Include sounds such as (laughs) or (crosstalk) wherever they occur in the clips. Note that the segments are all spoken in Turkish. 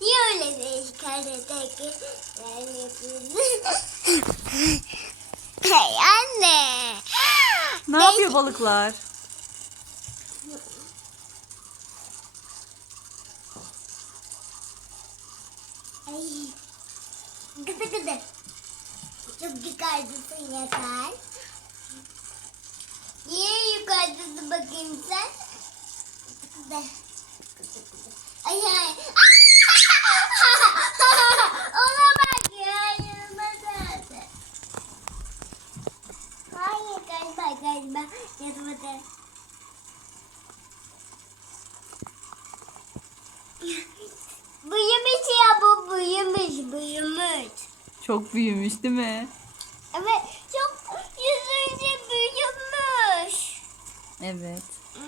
Niye öyle değişik Hey anne. Ne Peki. yapıyor balıklar? (laughs) Ay. Gıdı gıdı. Çok yukarıdasın yeter. Niye yukarıdasın bakayım sen? Gıdı gıdı. Ay ay. Ah! Ona (laughs) bak ya. Yapmadım. Hayır, hayır, hayır (laughs) büyümüş ya bu büyümüş büyümüş. Çok büyümüş değil mi? Evet çok yüzünce büyümüş. Evet. Hmm.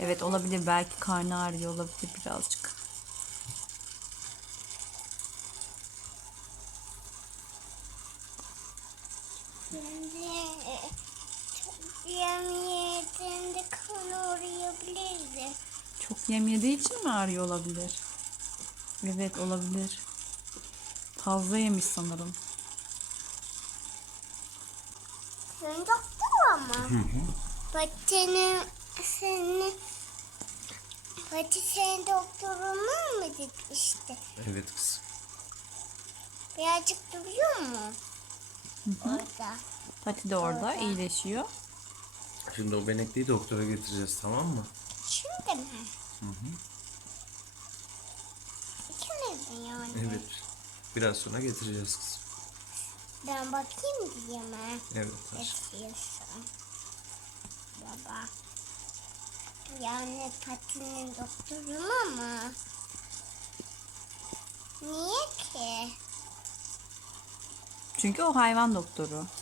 Evet olabilir. Belki karnı ağrıyor olabilir birazcık. Çok yem, çok yem yediği için mi ağrıyor olabilir? Evet olabilir. Fazla yemiş sanırım. Sen doktor ama. Hı (laughs) hı. Hadi sen doktor olmaz işte? Evet kız. Birazcık duruyor mu? Hı -hı. orada. Pati de orada, orada iyileşiyor. Şimdi o benekliği doktora getireceğiz tamam mı? Şimdi mi? Hı hı. İkimiz mi yani? Evet. Biraz sonra getireceğiz kız. Ben bakayım diye mi? Evet. Tamam. Baba. Yani patinin doktorum ama niye ki? Çünkü o hayvan doktoru.